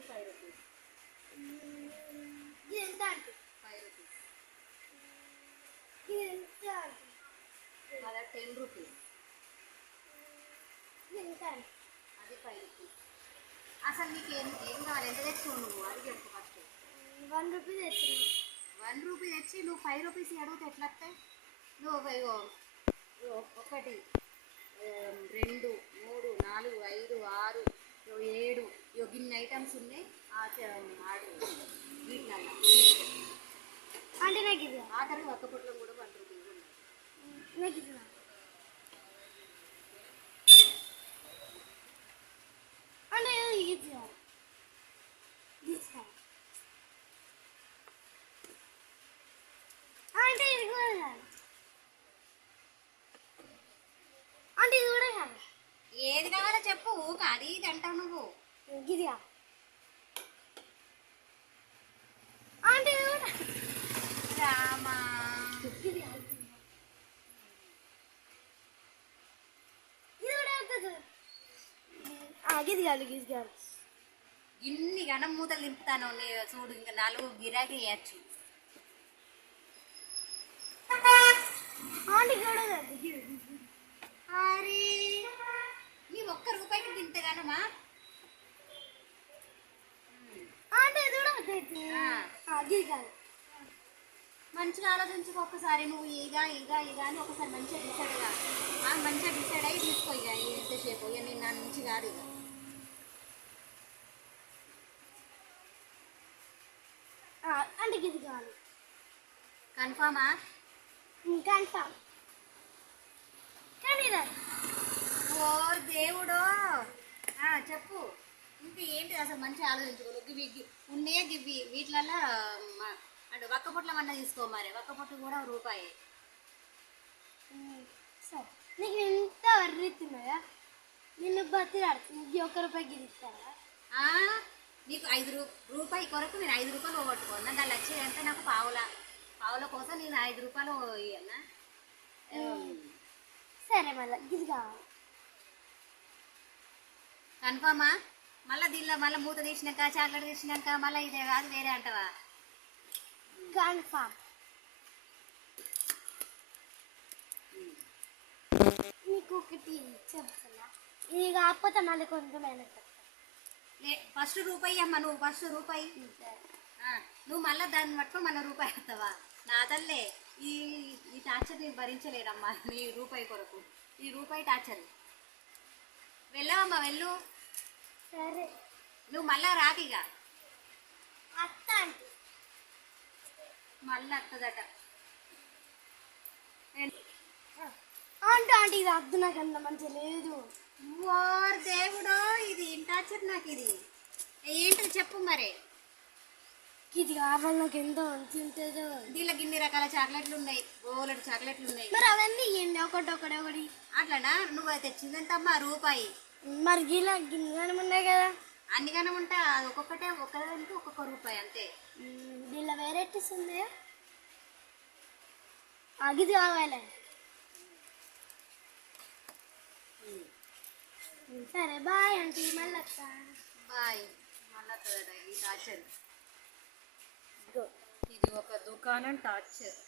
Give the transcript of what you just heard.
అది 5 రూపీస్. ఇది ఎంత అంటే 5 రూపీస్. ఇది ఎంత అంటే అలా 10 రూపీస్. ఇది ఎంత అంటే అది 5 రూపీస్. అసలు నీకు ఏం కావాలి, ఎంత తెచ్చావు నువ్వు అది చెప్పు ఫస్ట్. 1 రూపీ తెచ్చినా. 1 రూపీ తెచ్చి నువ్వు 5 రూపీస్ అడిగితే ఎట్లా వస్తాయి? నువ్వు 1 2 3 4 5 6 7 ఇన్ని ఐటమ్స్ ఉన్నాయి. వీటినల్లా అంటే నాకు ఇది ఆఖరి ఒక్క పొట్లో కూడా 1 రూపీస్ ఉన్నాయి. నాకు ఇది అంటే ఇది అంటే ఇది కూడా కాదు. అంటే ఇది కూడా కాదు. ఏది కావాలో చెప్పు. అది ఇది అంటావు నువ్వు. ఇదిగా అంటే ఇది కూడా రామా ఇది కాదు. ఇది కూడా అవుతుంది. ఇది కాదు ఇది కాదు. ఇన్ని గణం మూతలు నింపుతాను చూడు. ఇంకా 4 గిరాకీ వేయచ్చు. అంటే కూడా కాదు. అరే నీ 1 రూపాయికి తింటగానమా? అంటే ఇది కూడా అవుతుంది. ఇది కాదు. మంచిగా ఆలోచించుకో ఒక్కసారి. నువ్వు ఇక అని ఒకసారి మంచిగా డిసైడ్ గా మంచిగా డిసైడ్ అయ్యి తీసుకో. ఇక ఎంతసేపు ఇక నేను నా నుంచి కాదు. ఇక అంటే ఇది కాదు. కన్ఫామా? కన్ఫామ్. కానీ రాదు. ఓ దేవుడో. చెప్పు ఇంకా ఏంటి అసలు మంచిగా ఆలోచించుకో. గివి ఉన్నాయే గివి. వీటిలల్లో అంటే ఒక్క పొట్ల మన్న తీసుకో. మరి ఒక్క పొట్టు కూడా రూపాయి. సరే నీకు ఎంత వర్రెత్తున్నాయా? నిన్ను బతిలాడుతుంది. నీకు 1 రూపాయికి ఇస్తారా? నీకు 5 రూపాయి కొరకు నేను 5 రూపాయలు పోగొట్టుకోను. దాని లక్ష్యం అంటే నాకు పావుల కోసం నేను 5 రూపాయలు ఇయ్యన్నా. సరే మళ్ళీ ఇది కావాలి. కన్ఫామా? మళ్ళీ దీనిలో మళ్ళీ మూత తీసినాక చాక్లెట్ తీసినాక మళ్ళీ ఇదే కాదు వేరే అంటావా? కన్ఫామ్. నీకు ఒకటి చెప్తున్నా. ఇది కాకపోతే మళ్ళీ కొంచెం ఫస్ట్ రూపాయి అమ్మ. నువ్వు ఫస్ట్ రూపాయి. నువ్వు మళ్ళీ దాన్ని పట్టుకో మళ్ళీ రూపాయి వస్తావా? నా తల్లే ఈ టార్చర్ నేను భరించలేదమ్మా. నీ రూపాయి కొరకు ఈ రూపాయి టార్చర్. వెళ్ళావమ్మా వెళ్ళు. సరే నువ్వు మళ్ళా రాకిగ. అత్త అంటే మళ్ళీ వస్తుందట. అంటే అంటే ఇది అద్దు. నాకు అంత మంచిగా లేదు. ఓర్ దేవుడో. ఇది టార్చర్ నాకు. ఇది ఏంటిది చెప్పు మరి. ఇది కావాలి. నాకు ఎంతో మంచి ఉంటుందో. దీనిలో ఇన్ని రకాల చాక్లెట్లు ఉన్నాయి. బోలెడు చాక్లెట్లు ఉన్నాయి. మరి అవన్నీ ఇవ్వండి. ఒకటి అట్లానా? నువ్వు తెచ్చిందంటమ్మా రూపాయి. మరి గిలా గిన్నె ఉన్నాయి కదా. అన్ని గనం ఉంటా. ఒక్కొక్కదానికి ఒక్కొక్క రూపాయి అంతే. దీనిలో వెరైటీస్ ఉన్నాయా? ఇది కావాలి. సరే బాయ్ అంటే మళ్ళీ బాయ్. మళ్ళీ వస్తుందట ఈ టార్చర్. ఇది ఒక దుకాణం టార్చర్.